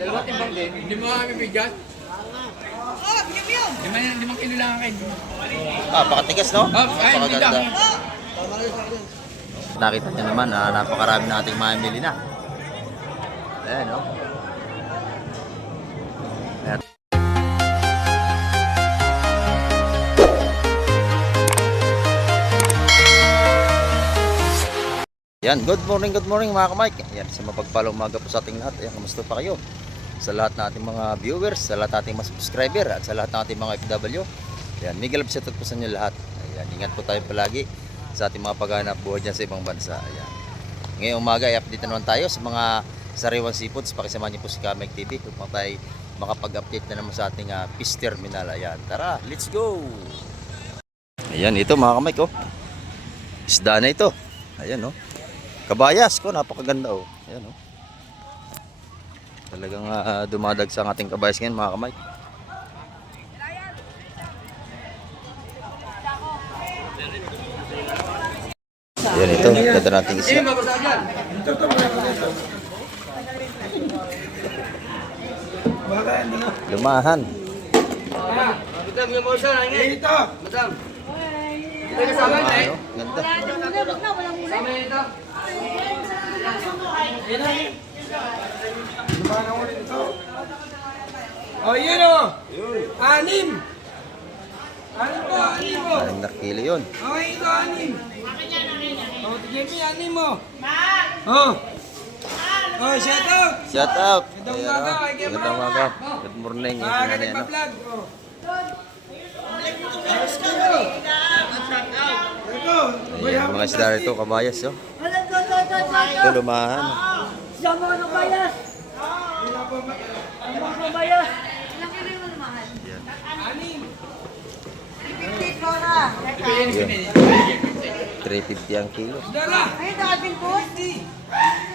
Dalawa timbang din. Hindi mo kami bigyan? Oh, bigyan mo yun. 5 kilo lang kayo. Pakatigas, no? Ay, hindi lang. Nakita niyo naman na napakarami nating mamili na. Ayan, no? Ayan. Yan, good morning mga ka-Mike. Yan, sa mapagpalang umaga po sa ating lahat. Ayan, kamusta pa kayo? Sa lahat ng ating mga viewers, sa lahat ng ating mga subscriber, at sa lahat ng ating mga FW. Yan, Miguel Absetot po sa inyo lahat. Ayan, ingat po tayo palagi sa ating mga paghahanap buhay dyan sa ibang bansa. Ayan. Ngayong umaga, i-update na naman tayo sa mga sariwang seafoods. Pakisamahan niyo po si Kameg TV upang tayo makapag-update na naman sa ating fish terminal. Ayan, tara, let's go! Ayan, ito mga ka-Mike, oh. Isda na ito. Ayan, oh. Kabayas ko, napakaganda, oh. Ayan, oh. Talagang dumadag sa ating kabayas ngayon mga ka-Mike. Ayan, ito, ganda nating isla. Lumahan. Madam, yung mo siya, ingay. Ito. Madam. Ito kasama niya eh. Ganda. Kasama niya ito. Lumahan mo rin ito. Oh, yun o. 6. Ano po, 6 mo? 6 na kilo yun. Okay, ito 6. Oh, tigyan mo yung 6 mo. Oh. Oh, shout out. Shout out. Gandang Ayan, umaga, oh. kay Kuya Gandang Mama. umaga. Good morning. Maaga Ayan, din ano. pa-vlog. Oh. Ayan, mga isda rito, kabayas, oh. Ito, lumahan. Sama ng bayas. Sama ng bayas. Ilang kilo yung mahal? 350 ang kilo. Dala. Ay, dating po.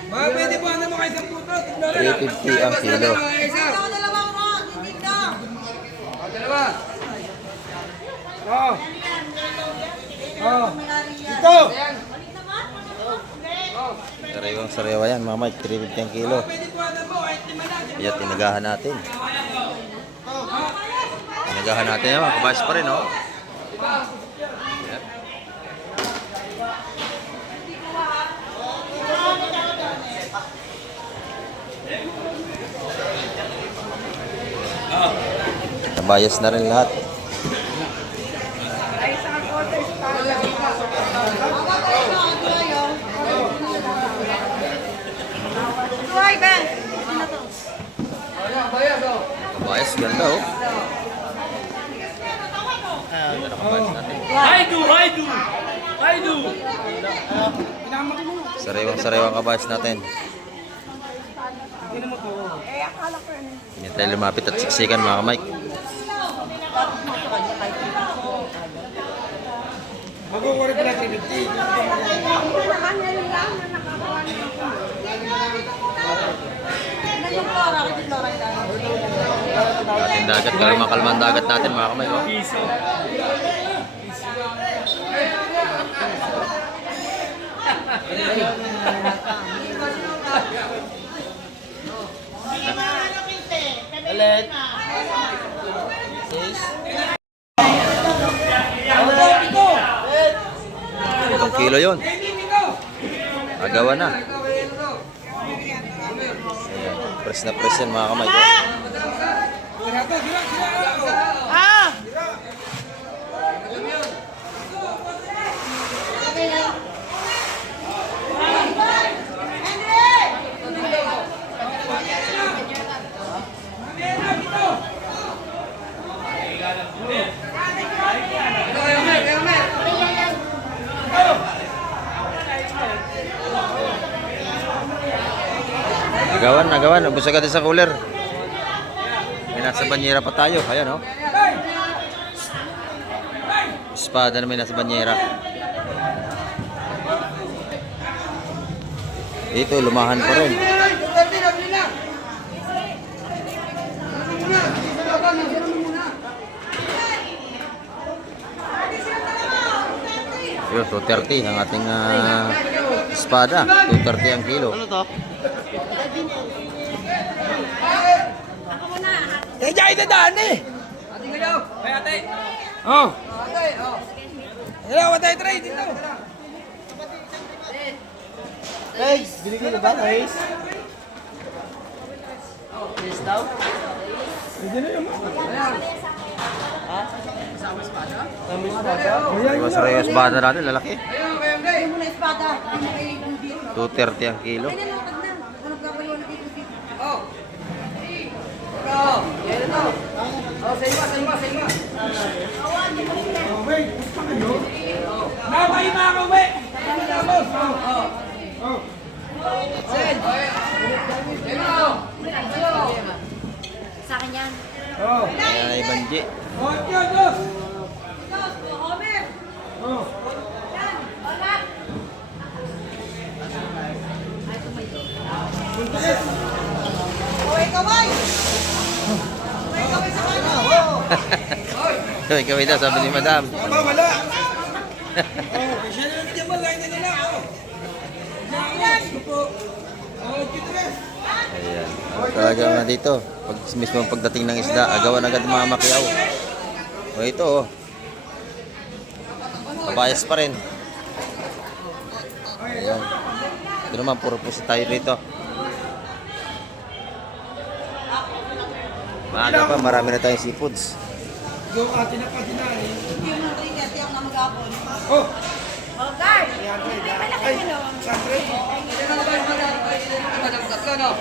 Baka pwede po ano mo kayo sa puto. 350 ang kilo. Ako dalawang mo. Hindi ka. Dalawa. Oh. Oh. Ito. Sariwang sariwa yan, mga Mike. 350 ang kilo. Pwede po ano mo kahit 5 na. Kaya tinagahan natin. Tinagahan natin yan, mga kabayas pa rin, oh. Ayan. Kabayas na rin lahat. Ay, Ben. Kabayas, ganda, oh. Ganda na kabayas natin. Haidu! Sariwang kabayas natin. Hindi tayo lumapit at siksikan, mga ka-Mike. Mag-worry pala 350. Ating dagat, kalma-kalman dagat natin, mga ka-Mike, oh. Ulit. Itong kilo yun. Agawa na. Ayan, press na press yan, mga ka-Mike, oh. Nagawan. Ubus agad sa cooler. May nasa banyera pa tayo. Ayan, oh. Espada na may nasa banyera. Dito, lumahan pa rin. Yun, 230 ang ating espada. 230 ang kilo. Ano to? dyan dadaan eh. Ate kayo. Ay, ate. Oh. Ate, oh. Dalawa tayo try dito. Guys, binigay na ba? Guys? Yes daw. Hindi na yung Mas Reyes bata natin, lalaki. Ayun, kayo, Gay. Yung muna espada. Yung mga yung dito. 230 ang kilo. Ay, nalapag na. Ano gagawin dito dito? Oh. Oh, yan na to. Oh, sa ima. wait. Naway mga kauwi. Tapos. Oh. Sen. Yan na, oh. Sa akin yan. Oh. Ayan ay Banji. Oh, yun, dos. Homer! Oh. Yan! Wala! Kaway, kaway! Kaway, kaway sa kanya! Hoy, kaway daw, sabi ni Madam. Tama, wala. Oh, siya na naman ba? Lain na nila. Oh. Yan. Po. Oh, kitres. Ayan. Talaga nga dito. Pag mismo pagdating ng isda, agawan agad mga makiyaw. O ito oh. Kabayas pa rin. Ayan. Ito naman, puro puso tayo rito. Maaga pa, marami na tayong seafoods. Yung atin na patinali. Hindi yung mga rinete ang namagapon. Oh. Oh, guard! Hindi pala kayo, no? Siyempre. Yan na ba, madam, tatlo, no?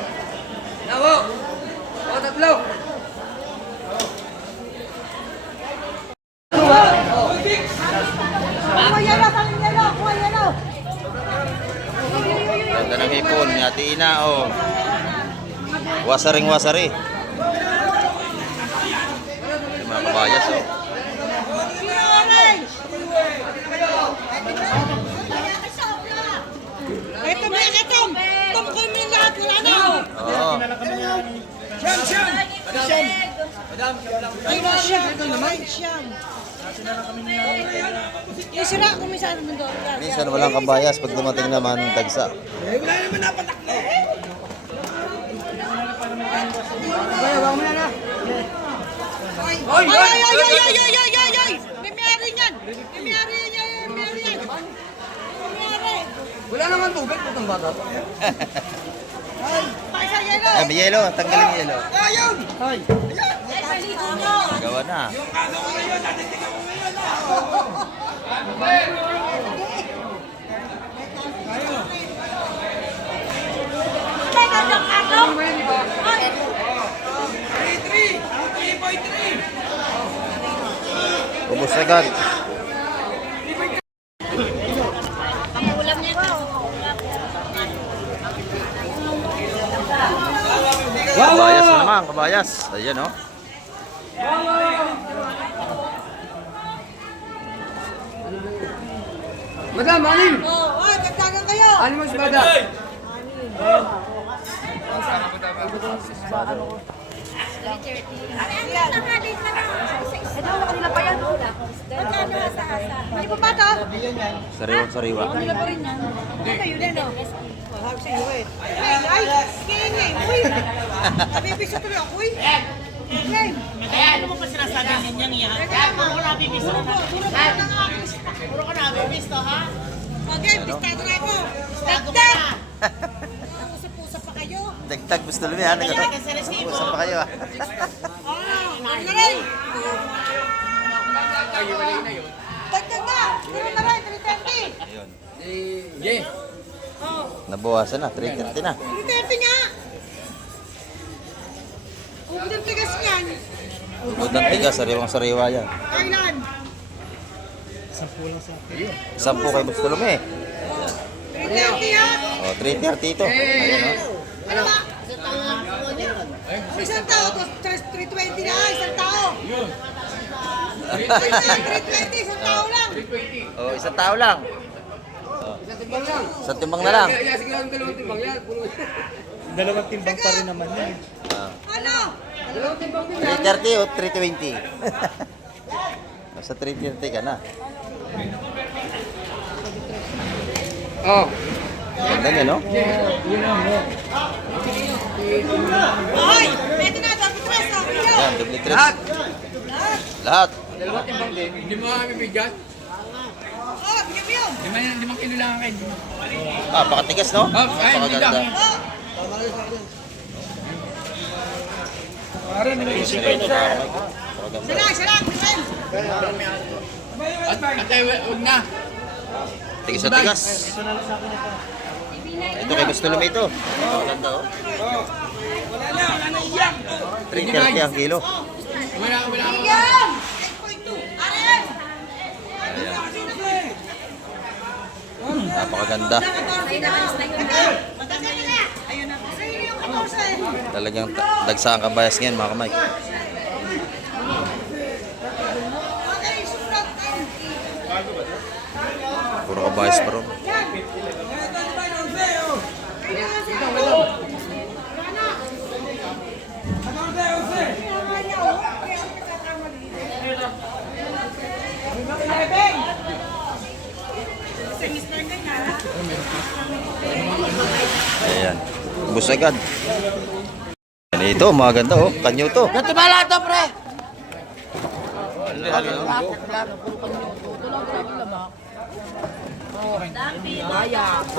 Nawo. Oh, tatlo. Kuha yelo, kaming yelo! Kuha yelo! Ganda ng hipon, ni Ate Ina oh. Wasaring wasari. Yung mga kabayas oh. Ito, may itom! Tungkol mo yung lahat, wala na! Oo. Siyam, siyam. Ay, siyam! Ay, siyam! Yung sira, kumisara mo doon. Minsan walang kabayas pag dumating naman ng tagsa. Eh, wala naman napataklo. Kaya, wag mo na na. Ay, ay, ay, ay, ay, ay, ay, ay, ay, ay! May mayari niyan! May mayari yan! May mayari yan! May mayari! Wala naman tubig, putang bata. Paisa yelo! Ay, may yelo. Tanggalin yung yelo. Ayun. Ay, palito nyo! Gawa na. Yung ano ko ngayon, natitignan ko ngayon. Ay, nandang ako! Ay! 3-3. 3.3. Ubus agad. Ang ulam niya ito. Kabayas na naman, kabayas. Ayan oh. Madam, anim. Oh, ay, dagdagan kayo! Anim ang espada. Ito, kanila pa yan. Magkano asa-asa? Hindi pa ba ito? Sariwa-sariwa. Kanila pa rin yan. Kayo din, no? Mahal sa iyo eh. Ay, kingay. Uy! Nabibiso tuloy ako, uy. Game. Ano mo pa sinasabi ninyang yan? Puro ko nabibisto na. Puro ko nabibisto, ha? Okay, bistado na ako. Bago ka na. Pusa-pusa pa kayo. Dagdag gusto lumi ha. Kaya ka sa resibo. Usap pa kayo ha. Ano na rin? Dagdag na. Pero na rin, 330. Ayun. Jay. Oh, Nabawasan na, 330 na. 330 nga. Ubod ang tigas niyan. Budang tiga, sariwang-sariwa yan. Kailan? 10 kayo gusto lumi. 330 ha? O, 330 ito. Ayan oh. Ano ba? Isang tao, 320 na, isang tao. 320, isang tao lang. O, isang tao lang. Isang timbang lang. Isang timbang na lang. Kaya sige ang dalawang timbang yan. Puno. Dalawang timbang pa rin naman yan. Ano? Dalawang timbang din yan. 330 o 320. Nasa 330 ka na. Oh. Ganda niya no? Ay, pwede na, dapat tres, oh. Yan, Tres. Lahat. Hindi mo kami bigyan. Oh, bigyan mo yun. 5 kilo lang kayo. Pakatigas, no? Oh, ay, Pakaganda. Salang, bigyan. At ay, huwag na. Tigas na tigas. Ito kay gusto naman ito. Pakaganda, oh. Wala na iyak. 330 ang kilo. Wala. Bigyan! 8.2. Ayan! Napakaganda. Matanda na. Ayun na. Sa'yo yung 14. Talagang dagsaan kabayas ngayon, mga kamay. Okay, sulat. Puro kabayas pa rin. Ayan. Ubus agad. Yan ito, maganda oh. Kanyo to. Natibala to, pre!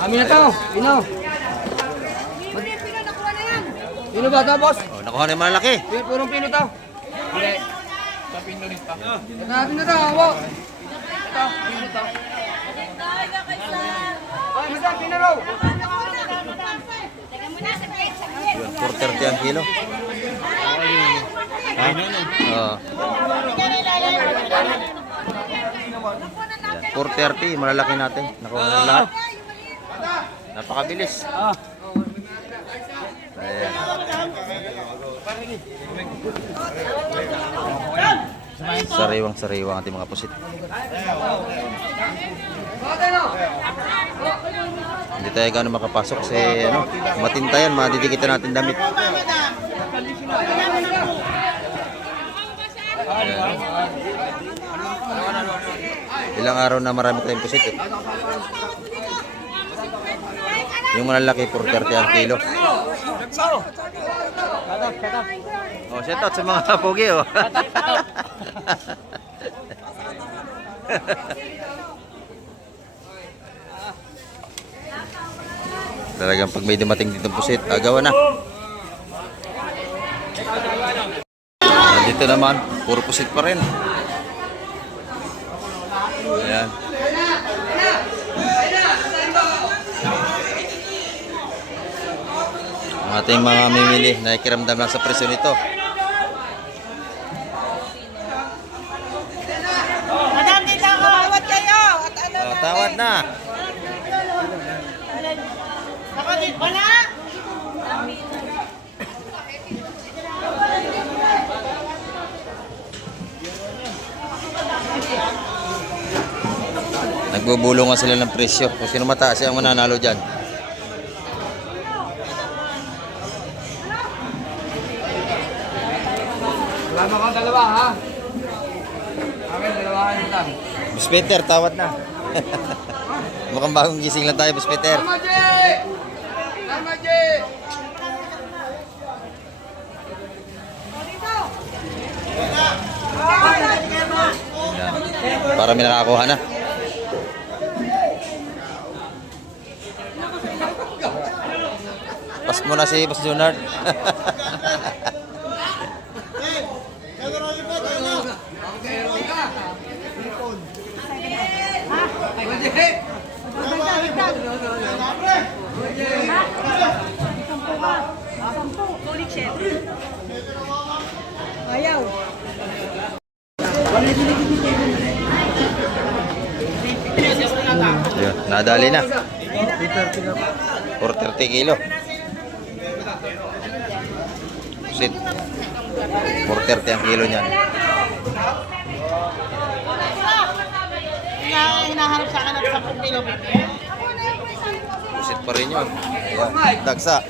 Amin na to. Pino. Pino, nakuha na yan. Pino ba ito, boss? Oh, nakuha na yung malaki. Purong pino to. Hindi. Sa pino rin pa. Natin na to, hawo. Ay, madam, pino raw. Yun, 430 ang kilo. Ha? Oo. Yan, 430, malalaki natin. Nakuha na lahat. Napakabilis. Ayan. Sariwang-sariwa ang ating mga pusit. Hindi tayo gano'n makapasok kasi matintayan, madidikitan natin damit. Ayan. Ilang araw na marami tayong pusit eh. Yung malalaki 430 ang kilo. Oh, shout out sa mga pogi oh. Talagang pag may dumating ditong pusit, agawan na. Dito naman, puro pusit pa rin. Ayan. Ang ating mga mimili, nakikiramdam lang sa presyo nito. Madam, dito ako. Tawad kayo. At ano Oh, tawad na. Ako din, wala! Nagbubulungan sila ng presyo. Kung sino mataas ang mananalo dyan. Wala mo kang dalawa, ha? Akin, dalawahan mo lang. Boss Peter, tawad na. Mukhang bagong gising lang tayo, Boss Peter. Tama, G! Tama, G! Yan. Para may nakakuha na. Pas mo na si Boss Junard. Kulik chef. Ayaw. Yun, nadali na. 430 kilo. Sit. 430 ang kilo niyan. Hinahanap sa akin at 10 kilo, baby. Pusit pa rin yun. Ayan, dagsa.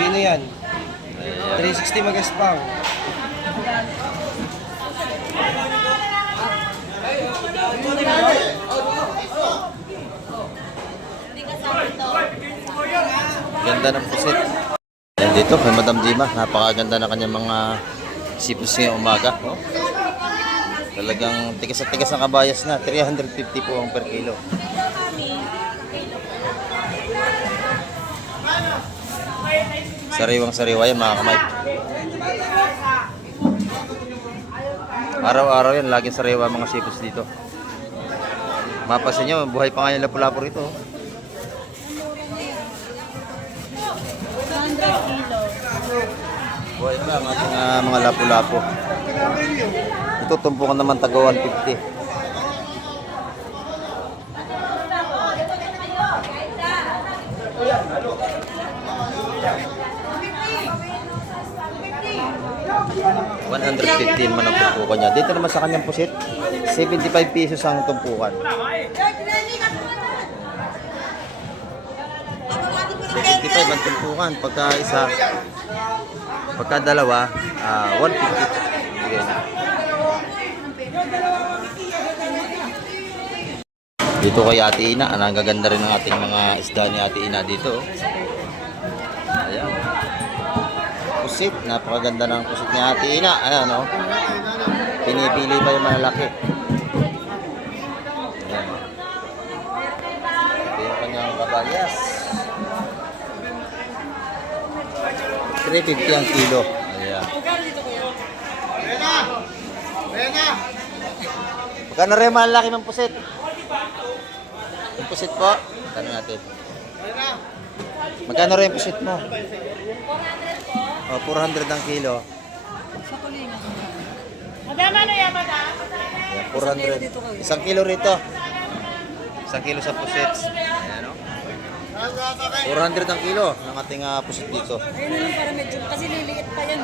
Pino yan. Ayan. 360 magaspang. Ganda ng pusit. Ayan dito kay Madam Jima. Napakaganda na kanyang mga sipos ngayong umaga. No? Talagang tigas at tigas ang kabayas na. 350 po ang per kilo. Sariwang sariwa yan mga kamay. Araw-araw yan. Laging sariwa ang mga sipos dito. Mapasin nyo, buhay pa nga yung lapu-lapu rito. Buhay pa ang ating mga lapu-lapu. Ito tumpukan naman taga 150. $115 man ang tumpukan niya. Dito naman sa kanyang pusit, 75 pesos ang tumpukan. 75 ang tumpukan. Pagka isa, pagka dalawa, 150. Bigay na. Dito kay Ate Ina, ang gaganda rin ng ating mga isda ni Ate Ina dito. Ayan. Pusit, napakaganda ng pusit ni Ate Ina. Ayan, no? Pinipili pa yung malalaki. Ayan. Ito yung kanyang kabalyas. 350 ang kilo. Ayan. Magkano rin malaki ng pusit? Yung pusit po? Tanong natin. Magkano rin yung pusit mo? 400 ang kilo. Madama na yan, madam. Ayan, 400. Isang kilo rito. Isang kilo sa pusit. Ayan, no? 400 ang kilo ng ating pusit dito. Ayun naman para medyo, kasi liliit pa yan.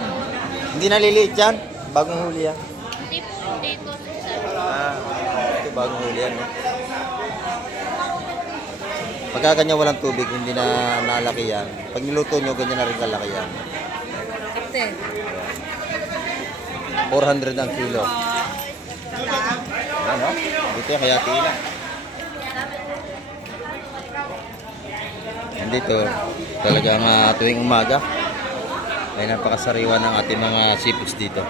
Hindi na liliit yan. Bagong huli yan. Hindi po dito. Ito bagong huli yan. No? Pagka ganyan walang tubig, hindi na nalaki yan. Pag niluto nyo, ganyan na rin kalaki yan. Kapten. 400 ang kilo. Ano? Dito yan kaya tila. Nandito, talagang tuwing umaga ay napakasariwa ng ating mga seafoods dito.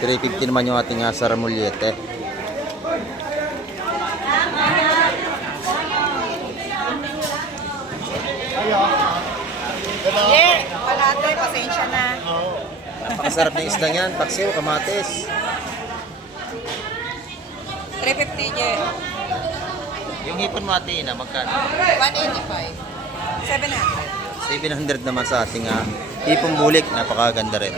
$350 naman yung ating saramulyete. Palate, pasensya na. Napakasarap ng isda niyan, paksiw, kamatis. 350, Je. Yung hipon mo ate na magkano? 185. 700. 700 naman sa ating hipong bulik, napakaganda rin.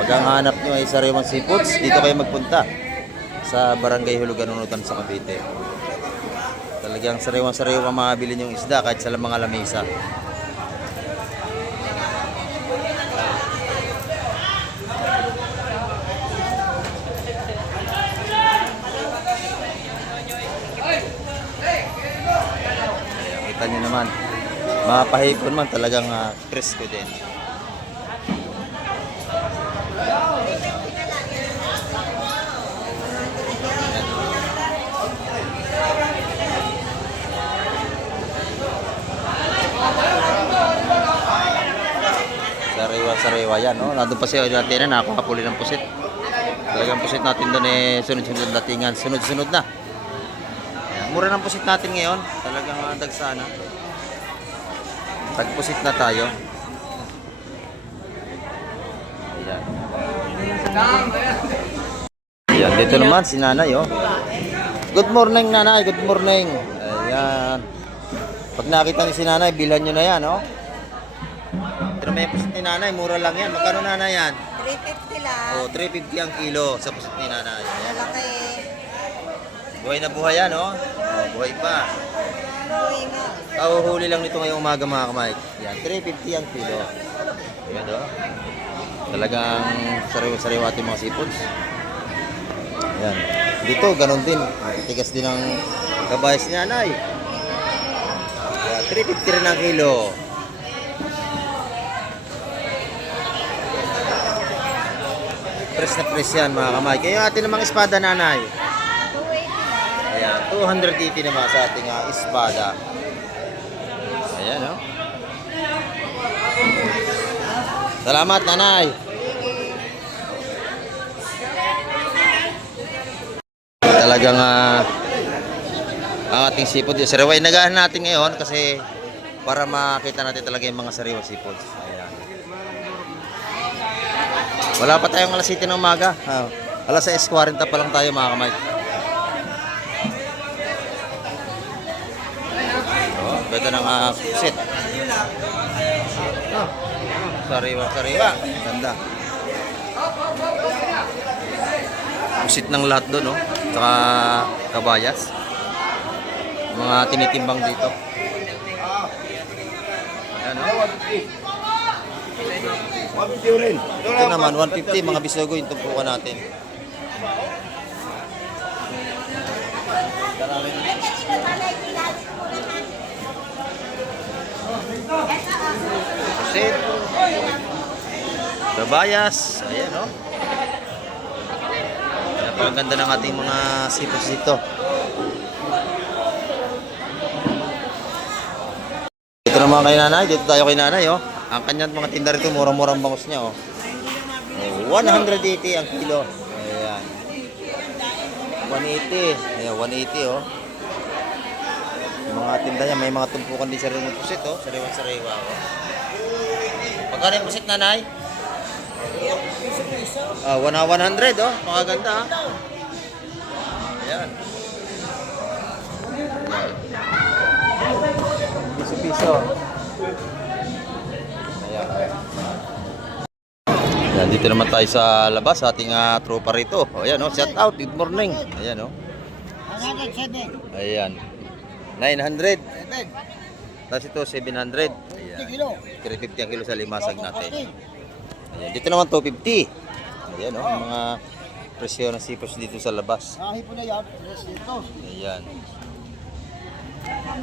Pag ang hanap nyo ay sariwang seafoods, dito kayo magpunta sa Barangay Hulugan, Unutan sa Cavite. Talagang sariwang-sariwang makabili yung isda kahit sa mga lamesa. Kita nyo naman, mga pahipon man talagang crispy din. Sariwa yan, no? Nandun pa siya natin na nakakapuli ng pusit. Talagang pusit natin doon sunod-sunod datingan, sunod-sunod na. Ayan, mura ng pusit natin ngayon, talagang dagsana. Tagpusit na tayo. Ayan. Ayan, dito naman si nanay, oh. Good morning nanay, good morning. Ayan. Pag nakita niyo si nanay, bilhan nyo na yan, oh. Pero may pusit ni nanay, mura lang yan. Magkano nanay yan? 350 lang. Oh, 350 ang kilo sa pusit ni nanay. Ayan. Malaki. Buhay na buhay yan, oh. Oh, buhay pa. Uy nga. Kahuhuli lang nito ngayong umaga mga kamay. Yan, 350 ang kilo. Ayan, oh. Talagang sariwa-sariwa ating mga seafoods. Ayan. Yan. Dito, ganun din. Matigas din ang kabayas ni nanay. Yan, 350 rin ang kilo. Press na press yan mga kamay. Kaya atin namang espada nanay. Ayan, 280 naman sa ating espada. Ayan, no? Salamat, nanay. Talagang ang ating seafood. Sariwa, inagahan natin ngayon kasi para makita natin talaga yung mga sariwa seafood. Ayan. Wala pa tayong alas 7 ng umaga. Alas 6:40 pa lang tayo mga kamay. Oh, ganda ng pusit. Oh, sariwa. Ganda. Pusit ng lahat doon, no? Saka kabayas. Mga tinitimbang dito. Ayan, no? 150 rin. Ito naman, 150, mga bisogo yung tumpukan natin. Pusit. Kabayas. Ayan, no? Napakaganda ng ating mga seafoods dito. Dito naman kay nanay. Dito tayo kay nanay, oh. Ang kanyang mga tinda rito, murang-murang bangus niya, oh. 180 ang kilo. Ayan. 180. Ayan, 180, oh. Yung mga tinda niya, may mga tumpukan din sa rin ng pusit, oh. Sariwa-sariwa, oh. Pagkano yung pusit, nanay? 100, oh. Makaganda, ha. Ayan. Piso-piso. Ayan, dito naman tayo sa labas, ating tropa rito. O, ayan, oh, shout out, good morning. Ayan, oh. Ayan. 900. Tapos ito, 700. Ayan. 350 ang kilo sa limasag natin. Ayan, dito naman 250. Ayan, oh, mga presyo ng sipos dito sa labas. Ayan.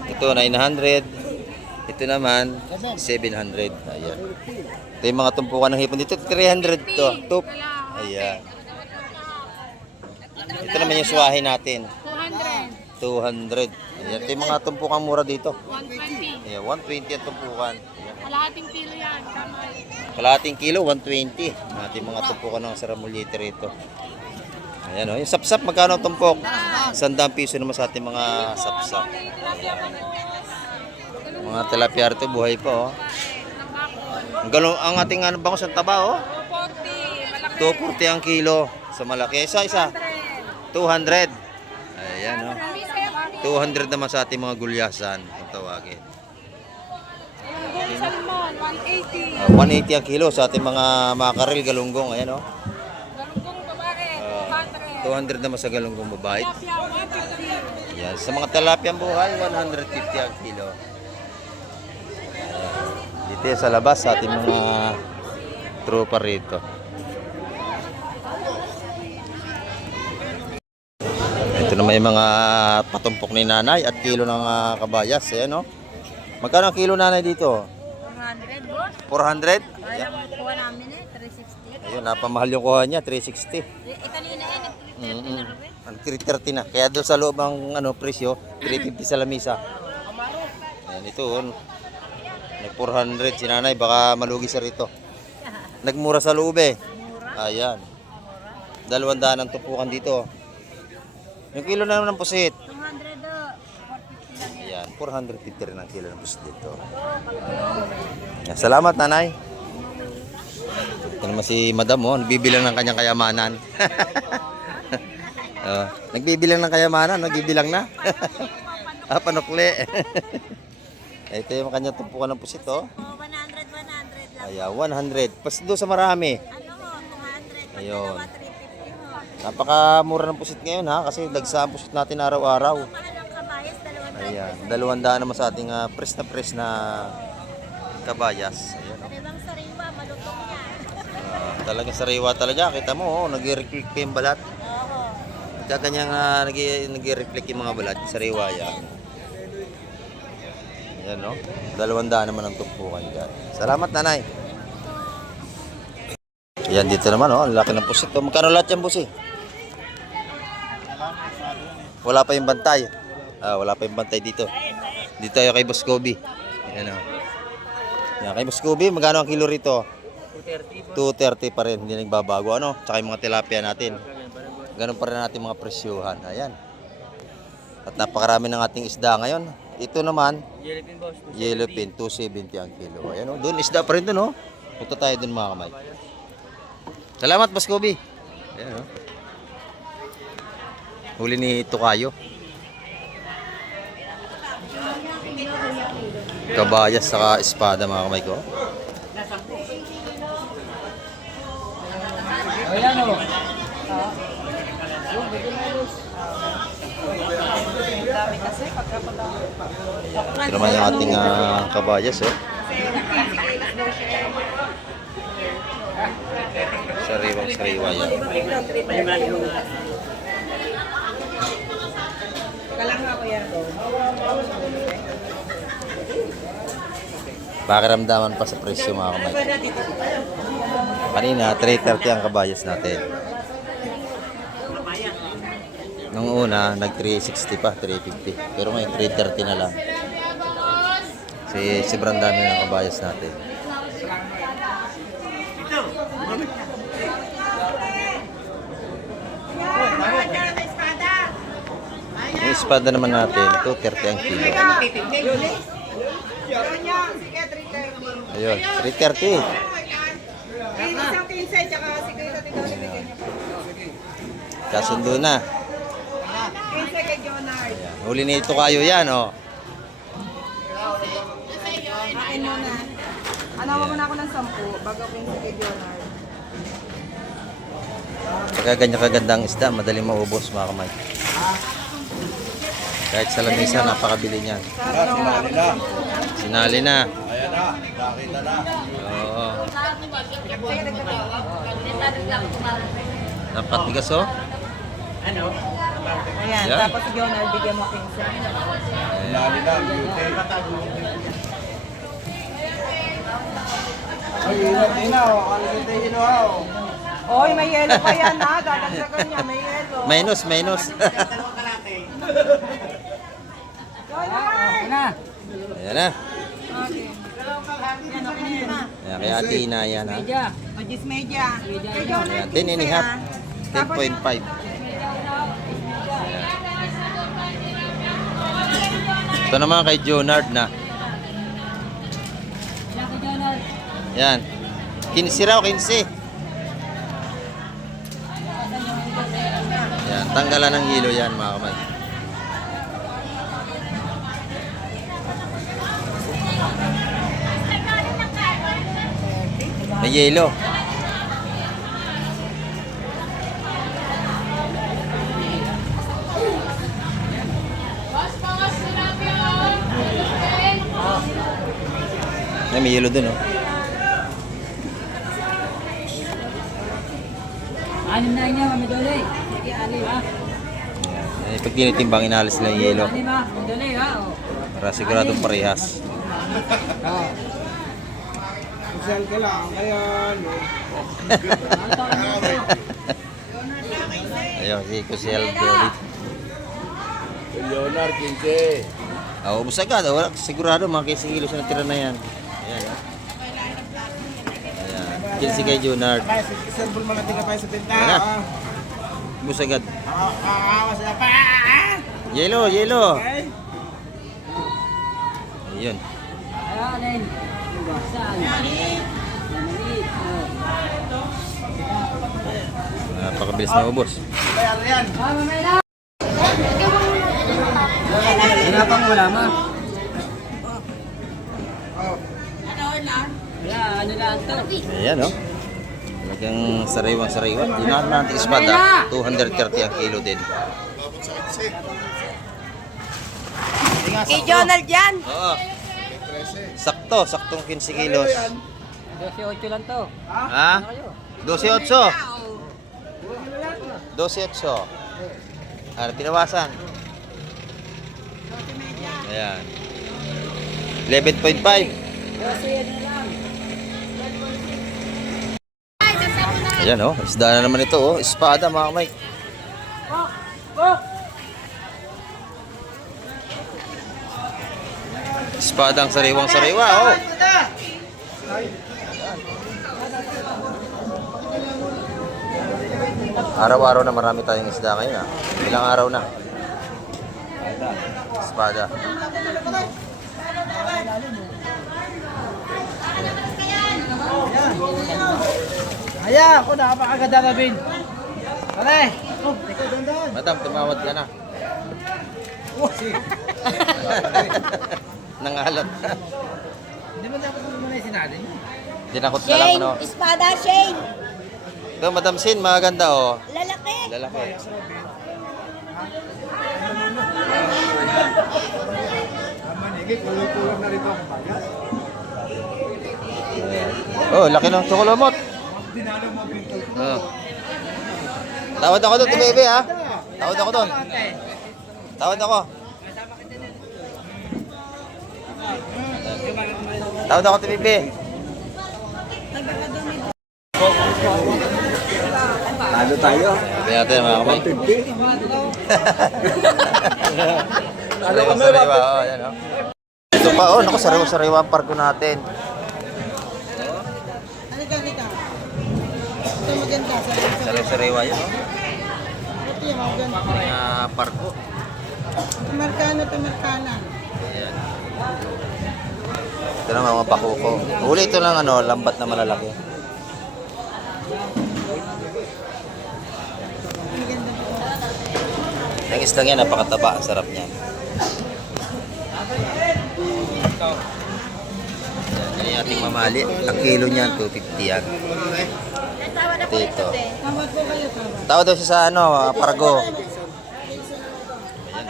Ito, 900. Ito naman, 700. Ayan. Ito yung mga tumpukan ng hipon dito. 300 to. Top. Ayan. Ito naman yung suwahe natin. 200. Ayan. Ito yung mga tumpukan mura dito. 120. Ayan, 120 ang tumpukan. Ayan. Kalahating kilo yan. Kalahating kilo, 120. Ating mga tumpukan ng saramulite rito. Ayan, o. Yung sapsap, magkano ang tumpok? 100 piso naman sa ating mga sapsap. Mga tilapia rito, buhay pa, oh. Ang ating bangus ang taba, oh. 240 ang kilo sa malaki. Isa. 200. Ayan, oh. 200 naman sa ating mga gulyasan. Ang tawagin. Salmon, 180. 180 ang kilo sa ating mga makaril, galunggong. Ayan, oh. Galunggong babae, 200 200. naman sa galunggong babae. Tilapia, 150. Yan. Sa mga tilapia buhay, 150 ang kilo. Dito sa labas sa ating mga tropa rito. Ito naman yung mga patumpok ni nanay at kilo ng kabayas. Ayan, no? Magkano ang kilo nanay dito? 400, boss. 400? Kaya kuha namin 360. Ayun, napamahal yung kuha niya, 360. Kanina yan, Ang 330 na. Kaya doon sa loob ang presyo, 350 sa lamisa. Ayan, ito. Nag 400 si nanay, baka malugi siya rito. Nagmura sa loob, eh. Ayan. 200 ang tumpukan dito. Yung kilo na naman ng pusit. 200, 450 lang yan. Ayan, 450 rin ang kilo ng pusit dito. Ayan, salamat, nanay. Ito naman si madam, oh, nagbibilang ng kanyang kayamanan. Nagbibilang ng kayamanan, nagbibilang na. Panukli. Ito yung kanyang tumpukan ng pusit, oh. 100 lang. Ayan, 100. Pas doon sa marami. 200. Ayun. 350 mo. Napakamura ng pusit ngayon, ha, kasi dagsa ang pusit natin araw-araw. Mahal ang kabayas, 200. Ayan, 200 naman sa ating press na kabayas. Ayan, oh. Ibang sariwa, malutong yan. Talagang sariwa talaga. Kita mo, oh, nag-reclick pa yung balat. Oo. Kaganyang nag-reflect yung mga balat, sariwa yan. Ayan, no? 200 naman ang tumpukan dyan. Salamat, nanay. Ayan, dito naman, oh. Ang laki ng pusit. Oh, magkano lahat yan, busi? Wala pa yung bantay. Wala pa yung bantay dito. Dito tayo kay Boss Kobe. Ayan, oh. Ayan, kay Boss Kobe, magkano ang kilo rito? 230 pa rin, hindi nagbabago. Ano? Tsaka yung mga tilapia natin. Ganun pa rin natin mga presyuhan. Ayan. At napakarami ng ating isda ngayon. Ito naman, yellowfin, 270 ang kilo. Ayan, oh. Doon, isda pa rin doon, oh. Punta tayo doon, mga kamay. Salamat, Boss Kobe. Ayan, oh. Huli ni Tukayo. Kabayas saka espada, mga kamay ko. Ayan o. Ito naman yung ating kabayas, oh. Sariwang-sariwa yan. Pakiramdaman pa sa presyo, mga kamay. Kanina, 330 ang kabayas natin. Nung una, nag-360 pa, 350. Pero ngayon, 330 na lang. Kasi sobrang dami ng kabayas natin. Yung espada naman natin, 230 ang kilo. Ayun, 330. Isang 15, tsaka siguro tingnan bigyan niya po. Kasundo na. 15 kay Jonard. Ayan. Huli nito kayo yan, oh. Akin muna. Anawa mo na ako ng 10 bago 15 kay Jonard. Pagka ganyan-kagandang isda, madaling maubos, mga kamay. Kahit sa lamisa, napakabili niyan. Sinali na. Ayan na, nakita na. Oo. Napatigas, oh. Ayan, Yan. tapos si Jonard bigyan mo 15. Lali na, beauty. Ay, hinaw. Akala hinaw. Oy, may yelo pa yan ha. Dadagdagan niya, may yelo. Minus. Jonard! Ayan na. Ayan, kaya ate Ina yan, ha. Magis media. Kay Jonard, Ayan, 10 and a half. 10.5. Ito naman kay Jonard na. Yan. 15 raw, 15. Yan, tanggalan ng hilo yan, mga kamay. May yelo. May yelo dun, oh. Anim na niya, Mami Dole. Sige, anim ha. Ayan. Pag tinitimbang, inalis nila yung yelo. Anim ha, Mami Dole ha. Para siguradong parehas. Isang ka lang. Ayan. Ayun, si Kusel Dolit. Leonard, 15. Ubus agad. Wala, sigurado mga 15 kilos na tira na yan. Ayan, oh. Ayan. 15 kay Junard. Isang mga tingin pa sa pinta. Ayan na. Ubus agad. Awas na pa. Yelo. Ayun. Ayan. Saan? Napakabilis na ubos. Hinapang wala ma. Ano lang to? Ayan, oh. Talagang sariwang-sariwa. Di na natin espada. 230 ang kilo din. Kay Jonard yan. Oo. Saktong 15 kilos. 12-8 lang to. Ha? 12.8. 12.8. Ano, pinawasan. Ayan. 11.5. Ayan oh, isda na naman ito oh. Espada mga Mike. Espadang sariwang-sariwa oh. Araw-araw na marami tayong isda ngayon ah. Ilang araw na. Espada. Kaya ako nakapakaganda na bin. Pare! Madam, tumawad ka na. Nangalat. Hindi mo dapat mo na sinali. Dinakot ka lang ano. Espada, Shane. Ito, Madam Sin, maganda oh. Lalaki. Lalaki. Oh, laki ng tsokolomot. Oh. Tawad ako doon, Bebe ha. Tawad ako doon. Tawad ako. Tawad ako, Bebe. Talo tayo. Sabi natin mga kamay. 150. Sariwa-sariwa, oh, yan oh. Ito pa, oh, naku, sariwa-sariwa ang parko natin. Halika. Ito maganda. Sariwa-sariwa yun, oh. Ito yung maganda. Parko. Tumarkana. Ayan. Ito na mga pakuko. Uli ito ng ano, lambat na malalaki. Yung isdang yan, napakataba. Ang sarap niya. Yan yung ating mamali. Ang kilo niyan, 250 yan. Dito. Tawad po kayo, tawad. Tawad daw siya sa ano, Pargo. Ayan,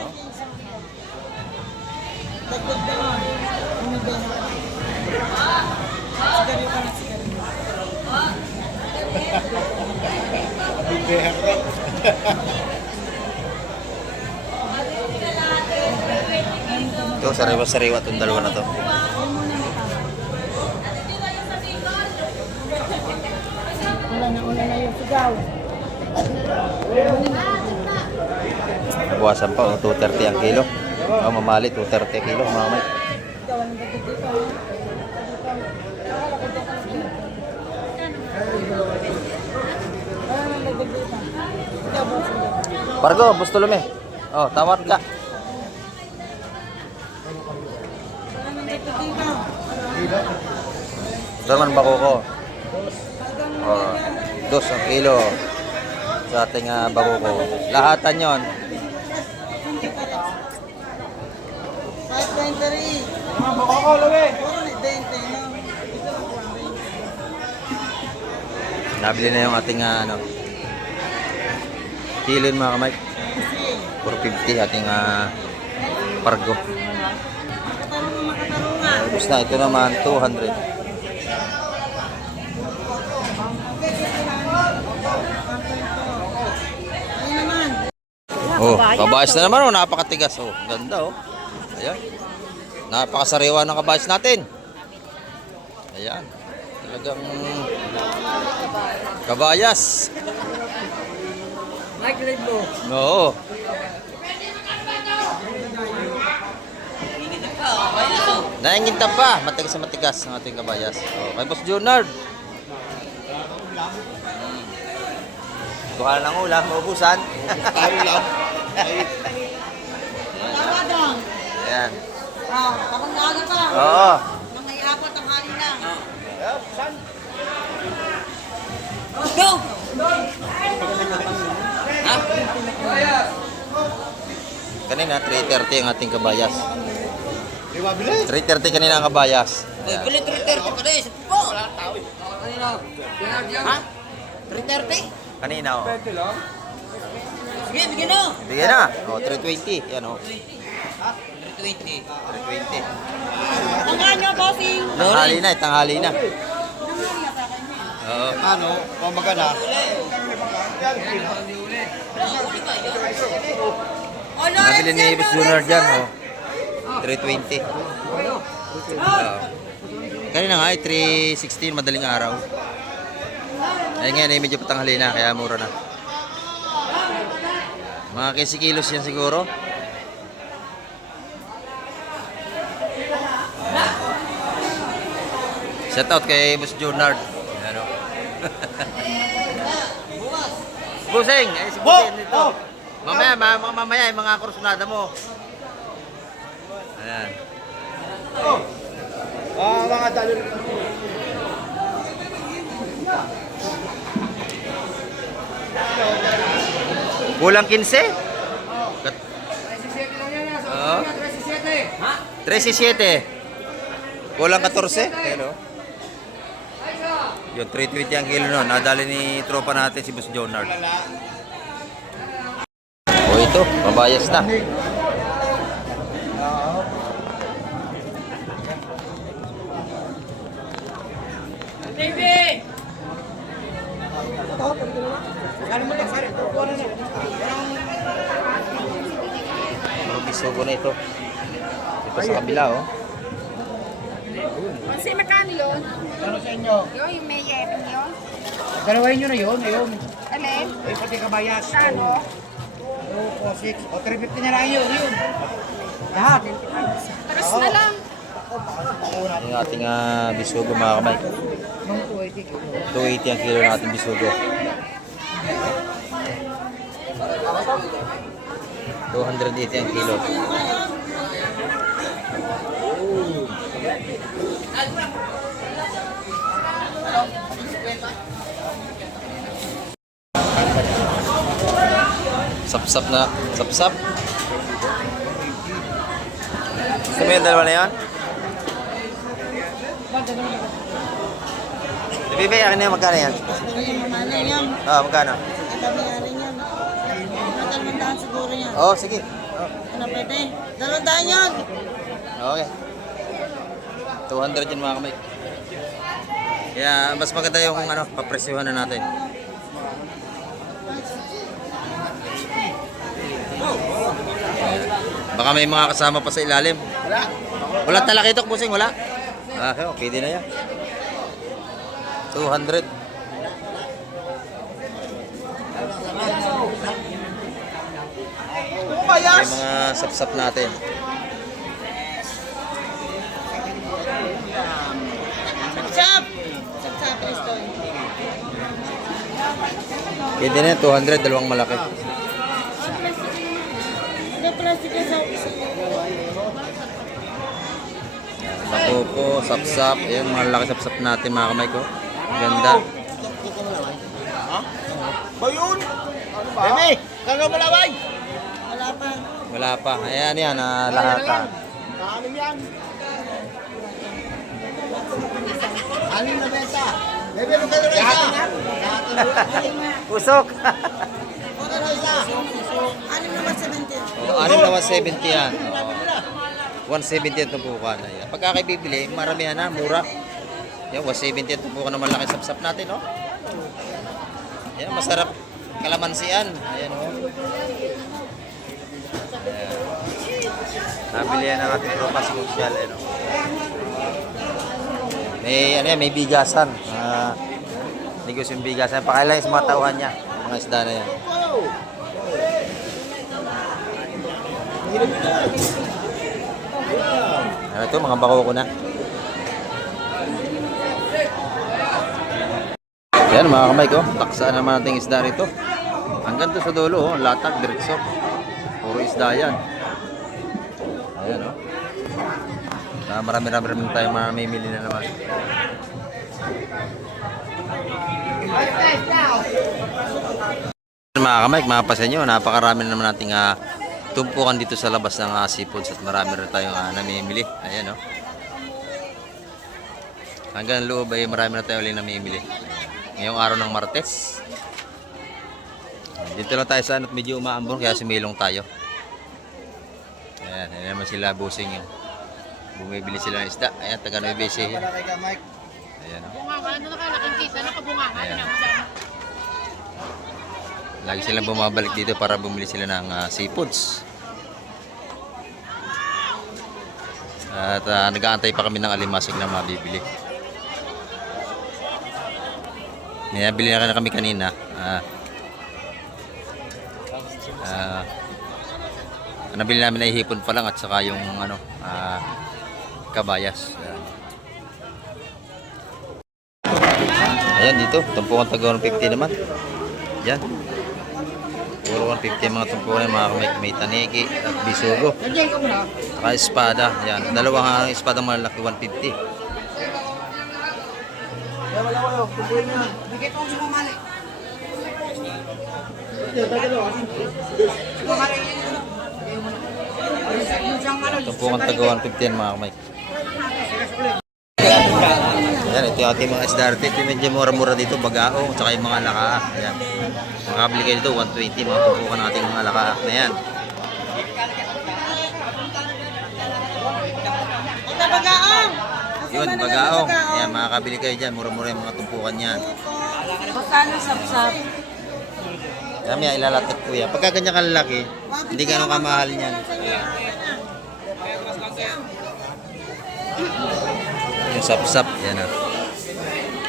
oh. Dagdag daw. Umibena ka. Sigarilyo ka na, sigarilyo. Ito, sariwa-sariwa itong dalawa na to. Una na yung sigaw. Buwasan pa, oh, 230 ang kilo. Oh, mamali, 230 kilo, mga Mike. Ikaw ang dagdag dito. Ikaw, boss. Pargo, Bustolome. Oh, tawad ka. Ito naman bako ko. Oh, 2 ang kilo sa ating bako ko. Lahatan yon. 523. Bako ko, Luwe. Puro na 20, no? Nabili na yung ating ano. Kilo yun, mga kamay. 450 ating Pargo. Tapos na, ito naman 200. Ayun naman. Oh, kabayas na naman oh, napakatigas oh. Ganda oh. Ayan. Napakasariwa ng kabayas natin. Ayan. Talagang kabayas. Mike, live mo. Oo. Nainginta pa, matigas sa matigas ng ating kabayas. Oh, kay Boss Junard. Kuha ng ulam, maubusan. Ulam. Tama dong. Ayan. Oh, kapag naaga pa. Oo. Mga iapat ang halin lang. Kanina 330 ang ating kabayas. 330 kanina ang kabayas. Ayan. Bili 330 pa rin. Po! Wala tao eh. Ha? 330? Kanina oh. Sige, bigyan na. Bigyan na. Oh, 320. Yan oh. 320. 320. Ang ganyo, bossing. Tanghali na, tanghali na. Oo. Ano? Pamaga na. Nabili ni Boss Junard dyan, oh. 320. Kanina nga, 316, madaling araw. Ayun nga, medyo patanghali na, kaya mura na. Mga 15 kilos yan siguro. Shout out kay Boss Junard. Ano? Busing! Ay, si Busing dito. Mamaya, yung mga kursunada mo. Ayan. Mga talon. Kulang 15? Oo. 13.7. Kulang 14? Hello. Yung 320 ang kilo nun. Nadali ni tropa natin si Boss Jonard. O ito, mabayas na. Baby! Bisugo na ito. Ito sa kabila, oh. Kasi magkano yun? Ano sa inyo? Yung may yebing yun? Dalawain nyo na yun, ayun. Alin? Ay, pati kabayas. Ano? 2, 4, 6. O, 350 na lang yun. Lahat. Tagas na lang. Yung ating bisugo, mga kamay. 280 ang kilo ng ating bisugo. 280 ang kilo. Sapsap na, sapsap. Gusto mo yung dalawa na yan? Bibigay akin na yung magkano yan? Mamana yan. Magkano? Kami yan. Dalawang siguro yan. Oo, sige. Ano pwede? 200 yan. Okay. 200 yun mga kamay. Kaya mas maganda yung papresyuhan na natin. Baka may mga kasama pa sa ilalim. Wala. Wala talakitok, busing, wala. Pwede na yan. 200. Yung mga sapsap natin. Chap! Chap ito. Pwede na yan, 200, dalawang malaki. Hindi plastic na sa Nakupo, sapsap. Ayan, mga laki sapsap natin mga kamay ko. Ang ganda. Ba yun? Bebe, kano malaway? Wala pa. Wala pa. Ayan yan, lahat. Anim yan. Anim na benta. Bebe, magkano na isa? Usok. Magkano isa? 6 naman 70. 6 na 170 yan. 170 ang tumpukan. Ayan. Pagka kayo bibili, maramihan na, mura. Yan, 170 ang tumpukan ng malaki sapsap natin, no? Yan, masarap kalamansian. Ayan, oh. Ayan. Nabili yan ang ating tropa sa social, ano. May bigasan. Negosyo yung bigasan. Pakailan yung mga tauhan niya. Mga isda na yan. Ito, mga bako ko na. Yan, mga kamay ko. Taksaan naman natin isda rito. Hanggang to sa dulo, oh. Latag, diretso. Puro isda yan. Ayan, oh. Marami-rami tayo mamimili na naman. Mga kamay, mapapasan nyo. Napakarami naman nating tumpukan dito sa labas ng seafoods at marami rin tayong namimili. Ayan, oh. Hanggang loob ay marami na tayong ulit namimili. Ngayong araw ng Martes. Dito lang tayo sa at medyo umaambon kaya sumilong tayo. Ayan, ayan naman sila busing yung bumibili sila ng isda. Ayan, taga Nueva Ecija. Ayan, oh. Bunga ka, ano nakalaking kita, nakabunga ka. Ayan. Lagi silang bumabalik dito para bumili sila ng seafoods. At nag-aantay pa kami ng alimasag na mabibili. Nabili na kami kanina. Nabili namin na ihipon pa lang at saka yung kabayas. Ayan dito, tumpukan taga 150 naman. Yan. Puro 150 mga tumpukan, mga may tanigi at bisugo. Saka espada. Yan, dalawang espada malaki 150. Bigay ko ang sumamali. Tumpukan taga 150 yan mga kamay. Yan, ito yung ating mga SDRT. Ito medyo mura-mura dito, bagaong, tsaka yung mga lakaa. Yan. Makabili kayo dito, 120 mga tumpukan ng ating mga lakaa na yan. Ito bagaong. Yun, bagaong. Yan, makakabili kayo dyan, mura-mura yung mga tumpukan yan. Magkano sap-sap? Kami ilalatot ko yan. Pagka ganyan kalalaki, hindi ganun kamahal niyan. Yung sap-sap, yan ah.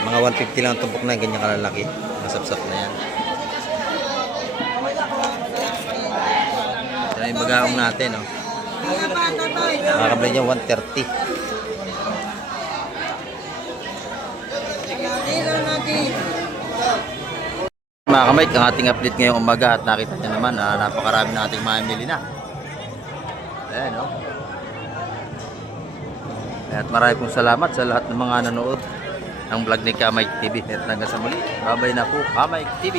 Mga 150 lang ang tumpok na ganyan kalalaki. Mga sap-sap na yan. Yan yung bagaong natin, oh. Makakabili niya 130. Mga kamay, ang ating update ngayong umaga at nakita niyo naman napakarami na ating mamili na. Ayan, no? At marami pong salamat sa lahat ng mga nanood ng vlog ni Kamay TV. At hanggang sa muli, babay na po Kamay TV.